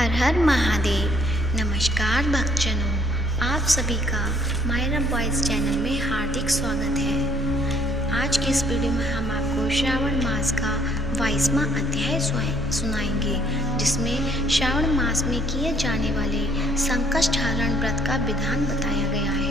हर हर महादेव। नमस्कार भक्तजनों, आप सभी का मायरा बॉयज़ चैनल में हार्दिक स्वागत है। आज के इस वीडियो में हम आपको श्रावण मास का 22वां अध्याय सुनाएंगे, जिसमें श्रावण मास में किए जाने वाले संकष्ट हरण व्रत का विधान बताया गया है।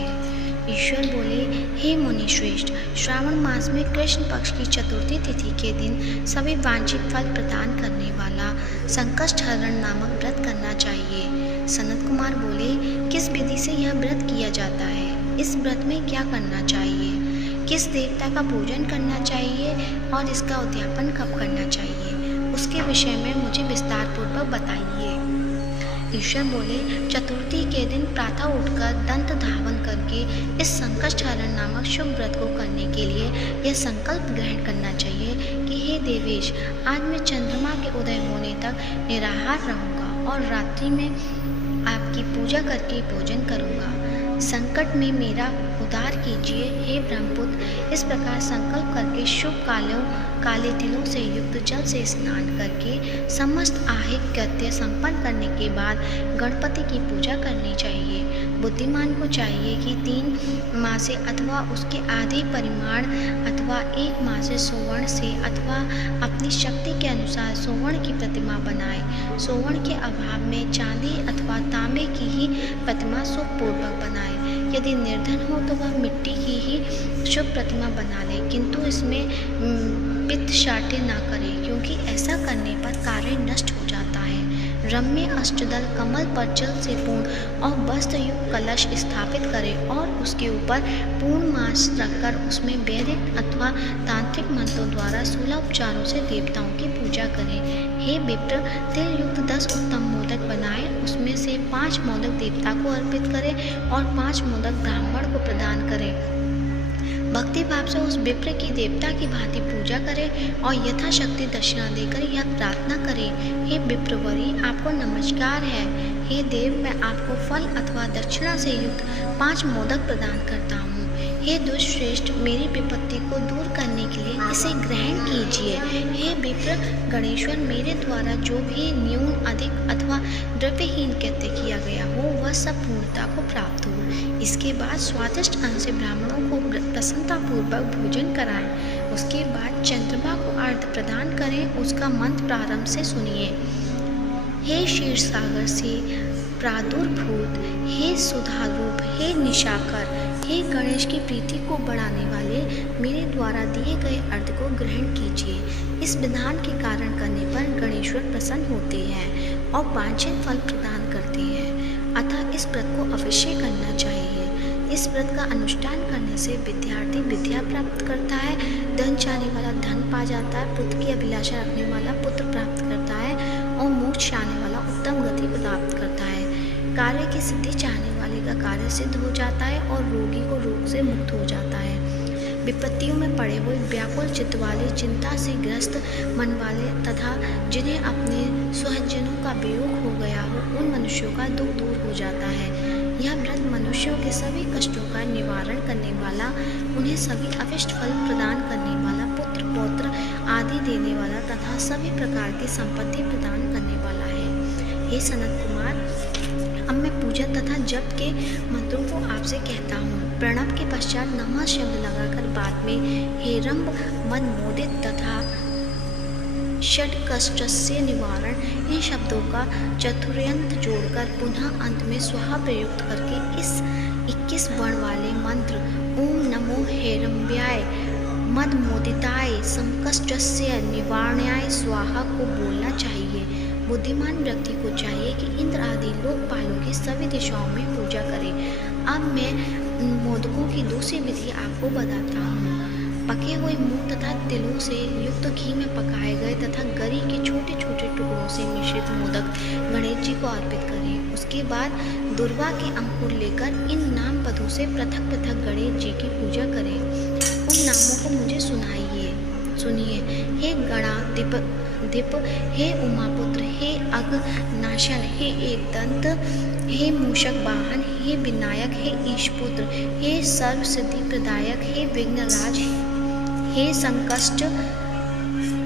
ईश्वर बोले, हे मुनि श्रेष्ठ, श्रावण मास में कृष्ण पक्ष की चतुर्थी तिथि के दिन सभी वांछित फल प्रदान करने वाला संकष्ट हरण नामक व्रत करना चाहिए। सनत कुमार बोले, किस विधि से यह व्रत किया जाता है? इस व्रत में क्या करना चाहिए? किस देवता का पूजन करना चाहिए और इसका उद्यापन कब करना चाहिए? उसके विषय में मुझे विस्तार पूर्वक बताइए। ईश्वर बोले, चतुर्थी के दिन प्रातः उठकर दंत धावन करके इस संकष्ट हरण नामक शुभ व्रत को करने के लिए यह संकल्प ग्रहण करना चाहिए कि हे देवेश, आज मैं चंद्रमा के उदय होने तक निराहार रहूँगा और रात्रि में आपकी पूजा करके भोजन करूँगा। संकट में मेरा उद्धार कीजिए, हे ब्रह्मपुत्र। इस प्रकार संकल्प करके शुभ काले तिलों से युक्त जल से स्नान करके समस्त आहिक कृत्य संपन्न करने के बाद गणपति की पूजा करनी चाहिए। बुद्धिमान को चाहिए कि 3 मासे अथवा उसके आधे परिमाण अथवा 1 मासे स्वर्ण से अथवा अपनी शक्ति के अनुसार स्वर्ण की प्रतिमा बनाए। स्वर्ण के अभाव में चांदी अथवा तांबे की ही प्रतिमा सुखपूर्वक बनाए। यदि निर्धन हो तो वह मिट्टी की ही शुभ प्रतिमा बना ले, किंतु इसमें पित्त शाटे ना करे, क्योंकि ऐसा करने पर कार्य नष्ट हो जाता है। रम्य अष्टदल कमल पर जल से पूर्ण और वस्त्र युक्त कलश स्थापित करें और उसके ऊपर पूर्ण मांस रखकर उसमें वैदिक अथवा तांत्रिक मंत्रों द्वारा 16 उपचारों से देवताओं की पूजा करें। हे विप्र, तिल युक्त 10 उत्तम मोदक बनाएं, उसमें से 5 मोदक देवता को अर्पित करें और 5 मोदक ब्राह्मण को प्रदान करें। भक्ति भाव से उस विप्र की देवता की भांति पूजा करें और यथाशक्ति दक्षिणा देकर यह प्रार्थना करें, हे विप्रवरी, आपको नमस्कार है। हे देव, मैं आपको फल अथवा दक्षिणा से युक्त 5 मोदक प्रदान करता हूँ। हे दुष्श्रेष्ठ, मेरी विपत्ति को दूर करने के लिए इसे ग्रहण कीजिए। हे विप्र गणेश्वर, मेरे द्वारा जो भी न्यून अधिक अथवा द्रव्यहीन कृत्य किया गया हो वह सब पूर्णता को प्राप्त हो। इसके बाद स्वादिष्ट अन्न से ब्राह्मणों को प्रसन्नतापूर्वक भोजन कराएं। उसके बाद चंद्रमा को अर्घ्य प्रदान करें। उसका मंत्र प्रारंभ से सुनिए। हे क्षीर सागर से प्रादुर्भूत, हे सुधारूप, हे निशाकर, हे गणेश की प्रीति को बढ़ाने वाले, मेरे द्वारा दिए गए अर्घ्य को ग्रहण कीजिए। इस विधान के कारण करने पर गणेश्वर प्रसन्न होते हैं और वांछित फल प्रदान करते हैं। अतः इस व्रत को अवश्य करना चाहिए। इस व्रत का अनुष्ठान करने से विद्यार्थी विद्या प्राप्त करता है, धन चाहने वाला धन पा जाता है, पुत्र की अभिलाषा रखने वाला पुत्र प्राप्त करता है और मोक्ष चाहने वाला उत्तम गति प्राप्त करता है। कार्य की सिद्धि चाहने वाले का कार्य सिद्ध हो जाता है और रोगी को रोग से मुक्त हो जाता है। विपत्तियों में पड़े हुए व्याकुल चित्त वाले, चिंता से ग्रस्त मन वाले तथा जिन्हें अपने स्वजनों का वियोग हो गया हो, उन मनुष्यों का दुख दूर हो जाता है। यह व्रत मनुष्यों के सभी कष्टों का निवारण करने वाला, उन्हें सभी अभिष्ट फल प्रदान करने वाला, पुत्र पौत्र आदि देने वाला तथा सभी प्रकार की संपत्ति प्रदान करने वाला है। हे सनत कुमार, अब मैं पूजा तथा जप के मंत्रों को आपसे कहता हूँ। प्रणव के पश्चात नमः शब्द लगाकर बाद में हेरम्ब मन मोदित तथा षट्कष्टस्य निवारण, इन शब्दों का चतुर्यंत जोड़कर पुनः अंत में स्वाहा प्रयुक्त करके इस 21 वर्ण वाले मंत्र ओम नमो हेरम्ब्याय मदमोदिताय संकष्टस्य निवारणाय स्वाहा को बोलना चाहिए। बुद्धिमान व्यक्ति को चाहिए कि इंद्र आदि लोकपालों की सभी दिशाओं में पूजा करे। अब मैं मोदकों की दूसरी विधि आपको बताता हूँ। पके हुए मूंग तथा तिलों से युक्त घी में पकाए गए तथा गरी के छोटे छोटे टुकड़ों से मिश्रित मोदक गणेश जी को अर्पित करें। उसके बाद दुर्वा के अंकुर लेकर इन नाम पदों से पृथक पृथक गणेश जी की पूजा करें। उन नामों को मुझे सुनिए। हे गणाधिप, हे उमापुत्र, हे अघनाशन, हे एकदंत, हे मूषक वाहन, हे विनायक, हे ईशपुत्र, हे सर्व सिद्धि प्रदायक, हे विघ्नराज, हे संकष्ट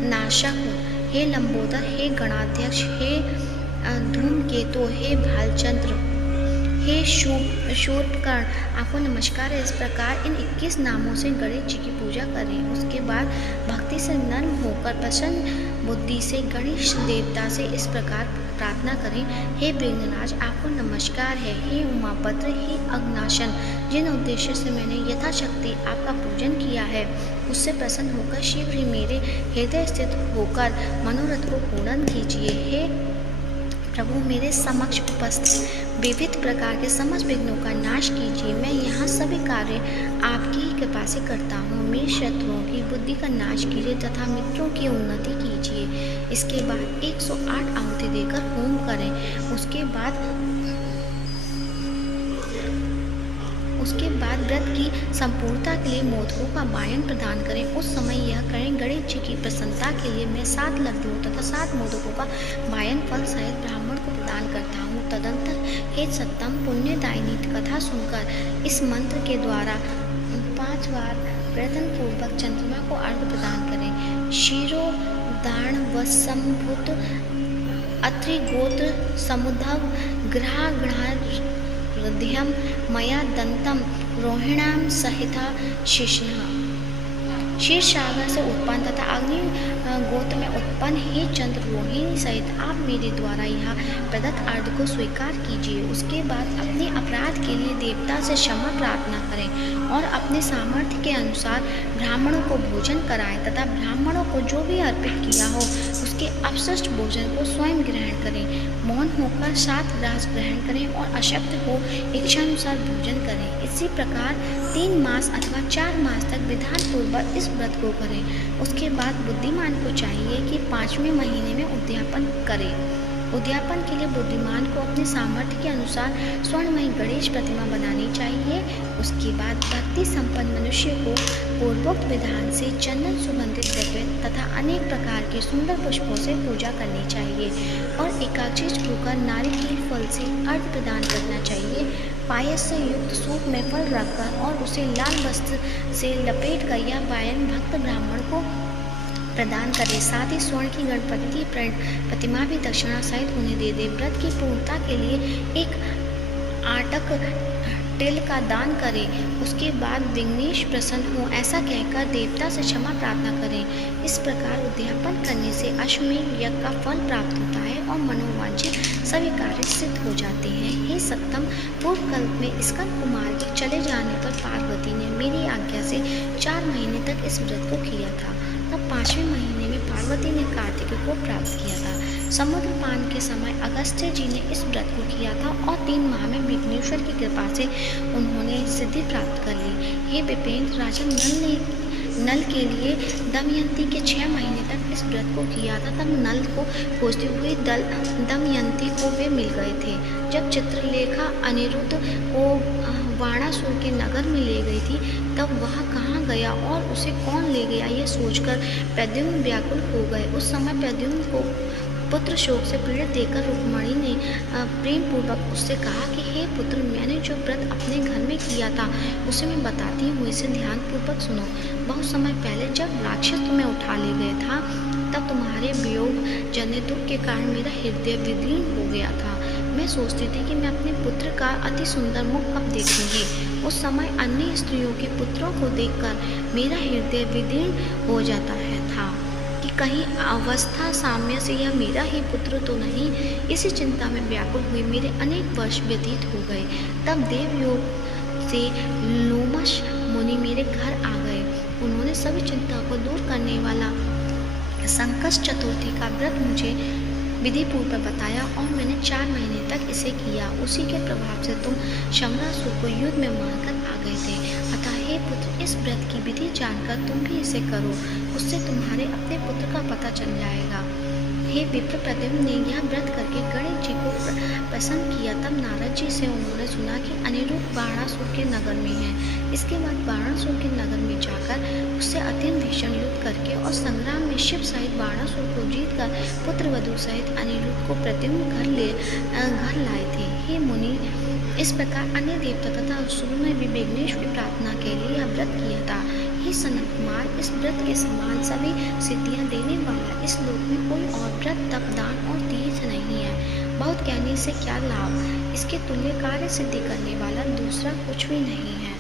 नाशक, हे लंबोदर, हे गणाध्यक्ष, हे धूमकेतु, केतु, हे भालचंद्र, हे शूर्पकर्ण, आपको नमस्कार है। इस प्रकार इन 21 नामों से गणेश जी की पूजा करें। उसके बाद भक्ति से नर्म होकर प्रसन्न बुद्धि से गणेश देवता से इस प्रकार प्रार्थना करें। हे विघ्नराज, आपको नमस्कार है। हे उमापत्र, हे अग्नाशन, जिन उद्देश्य से मैंने यथाशक्ति आपका पूजन किया है उससे प्रसन्न होकर शीघ्र ही मेरे हृदय स्थित होकर मनोरथ को पूर्ण कीजिए। हे प्रभु, मेरे समक्ष उपस्थित विविध प्रकार के समस्त विघ्नों का नाश कीजिए। मैं यहाँ सभी कार्य आपकी ही कृपा से करता हूँ। मेरे शत्रुओं की बुद्धि का नाश कीजिए तथा मित्रों की उन्नति कीजिए। इसके बाद 108 आहुति देकर होम करें। उसके बाद व्रत की संपूर्णता के लिए मोदकों का वायन प्रदान करें। उस समय यह करें, गणेश जी की प्रसन्नता के लिए मैं 7 लड्डुओं तथा 7 मोदकों का वायन फल सहित ब्राह्मण को प्रदान करता हूँ। तदंतर हे सत्तम पुण्यदायिनी कथा सुनकर इस मंत्र के द्वारा 5 बार प्रयत्न पूर्वक चंद्रमा को अर्घ्य प्रदान करें। शिरो दान वसंभूत अत्रि गोत्र समुद्धव ग्रहा हृदयम मया दंतम रोहिणाम सहिता शिष्णः। क्षीरसागर से उत्पन्न तथा अग्नि गोत्र में उत्पन्न हे चंद्र रोहिणी सहित आप मेरे द्वारा यह प्रदत्त अर्घ्य को स्वीकार कीजिए। उसके बाद अपने अपराध के लिए देवता से क्षमा प्रार्थना करें और अपने सामर्थ्य के अनुसार ब्राह्मणों को भोजन कराएं तथा ब्राह्मणों को जो भी अर्पित किया हो उसके अपशिष्ट भोजन को स्वयं ग्रहण करें। मौन होकर 7 ग्रास ग्रहण करें और अशक्त हो इच्छानुसार भोजन करें। इसी प्रकार 3 मास अथवा 4 मास तक विधान पूर्वक इस व्रत को करें। उसके बाद बुद्धिमान को चाहिए कि 5वें महीने में उद्यापन करें। उद्यापन के लिए बुद्धिमान को अपने सामर्थ्य के अनुसार स्वर्णमयी गणेश प्रतिमा बनानी चाहिए। उसके बाद भक्ति संपन्न मनुष्य को पूर्वोक्त विधान से चंदन सुगंधित द्रव्य तथा अनेक प्रकार के सुंदर पुष्पों से पूजा करनी चाहिए और एकाग्रचित्त होकर नारिकेल फल से अर्घ्य प्रदान करना चाहिए। पायस से युक्त सूप में फल रखकर और उसे लाल वस्त्र से लपेट कर यह वायन भक्त ब्राह्मण को प्रदान करें। साथ ही स्वर्ण की गणपति प्रतिमा भी दक्षिणा सहित उन्हें दे दे। व्रत की पूर्णता के लिए एक आटक तिल का दान करें। उसके बाद विघ्नेश प्रसन्न हो ऐसा कहकर देवता से क्षमा प्रार्थना करें। इस प्रकार उद्यापन करने से अश्वमेध यज्ञ का फल प्राप्त होता है और मनोवांछित सभी कार्य सिद्ध हो जाते हैं। हे सत्तम, पूर्व कल्प में स्कंद कुमार के चले जाने पर पार्वती ने मेरी आज्ञा से 4 महीने तक इस व्रत को किया था। तब 5वें महीने में पार्वती ने कार्तिक को प्राप्त किया था। समुद्र पान के समय अगस्त्य जी ने इस व्रत को किया था और 3 माह में विघ्नेश्वर की कृपा से उन्होंने सिद्धि प्राप्त कर ली। हे विपेंद्र, राजा नल के लिए दमयंती के 6 महीने तक इस व्रत को किया था। तब नल को खोजते हुए दमयंती को वे मिल गए थे। जब चित्रलेखा अनिरुद्ध को वाणासुर के नगर में ले गई थी तब वह कहाँ गया और उसे कौन ले गया यह सोचकर प्रद्युम्न व्याकुल हो गए। उस समय प्रद्युम्न को पुत्र शोक से पीड़ित देखकर रुक्मिणी ने प्रेम पूर्वक उससे कहा कि हे पुत्र, मैंने जो व्रत अपने घर में किया था उसे मैं बताती हूँ, इसे ध्यान पूर्वक सुनो। बहुत समय पहले जब राक्षस तुम्हें उठा ले गया था तब तुम्हारे वियोग जन्य दुख के कारण मेरा हृदय विदीर्ण हो गया था। मैं सोचती थी कि मैं अपने पुत्र का अति सुंदर मुख कब देखूंगी। उस समय अन्य स्त्रियों के पुत्रों को देखकर मेरा हृदय विदीर्ण हो जाता है था कि कहीं अवस्था साम्य से यह मेरा ही पुत्र तो नहीं। इसी चिंता में व्याकुल हुए मेरे अनेक वर्ष व्यतीत हो गए। तब देवयोग से लोमश मुनि मेरे घर आ गए। उन्होंने सभी चिंता को दूर करने वाला संकष्ट चतुर्थी का व्रत मुझे विधि पूर्वक बताया और मैंने 4 महीने तक इसे किया। उसी के प्रभाव से तुम शम्बरासुर को युद्ध में मारकर आ गए थे। अतः हे पुत्र, इस व्रत की विधि जानकर तुम भी इसे करो, उससे तुम्हारे अपने पुत्र का पता चल जाएगा। हे विप्र, प्रद्युम्न ने यह व्रत करके गणेश जी को प्रसन्न किया। तब नारद जी से उन्होंने सुना कि अनिरुद्ध बाणासुर के नगर में है। इसके बाद बाणासुर के नगर में जाकर उससे अत्यंत भीषण युद्ध करके और संग्राम में शिव सहित बाणासुर को जीतकर पुत्र वधु सहित अनिरुद्ध को प्रद्युम्न घर लाए थे। हे मुनि, इस प्रकार अन्य देवता तथा असुरों ने भी विघ्नेश्वर की प्रार्थना के लिए यह व्रत किया था। हे सनत कुमार, इस व्रत के समान सभी सिद्धियां देने वाला इस लोक में कोई और व्रत, तप, दान और तीर्थ नहीं है। बहुत कहने से क्या लाभ, इसके तुल्य कार्य सिद्धि करने वाला दूसरा कुछ भी नहीं है।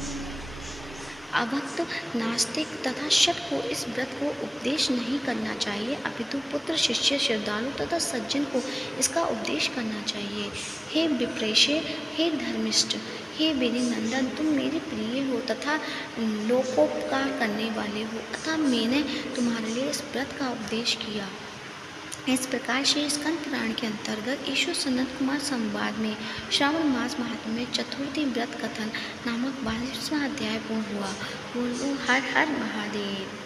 अभक्त नास्तिक तथा शठ को इस व्रत को उपदेश नहीं करना चाहिए, अपितु पुत्र, शिष्य, श्रद्धालु तथा सज्जन को इसका उपदेश करना चाहिए। हे विप्रेशे, हे धर्मिष्ठ, हे विधिनंदन, तुम मेरे प्रिय हो तथा लोकोपकार करने वाले हो, अतः मैंने तुम्हारे लिए इस व्रत का उपदेश किया। इस प्रकार श्री स्कंद पुराण के अंतर्गत ईश्वर सनत कुमार संवाद में श्रावण मास महात्म्य में चतुर्थी व्रत कथन नामक 22वां अध्याय पूर्ण हुआ। बोलो हर हर महादेव।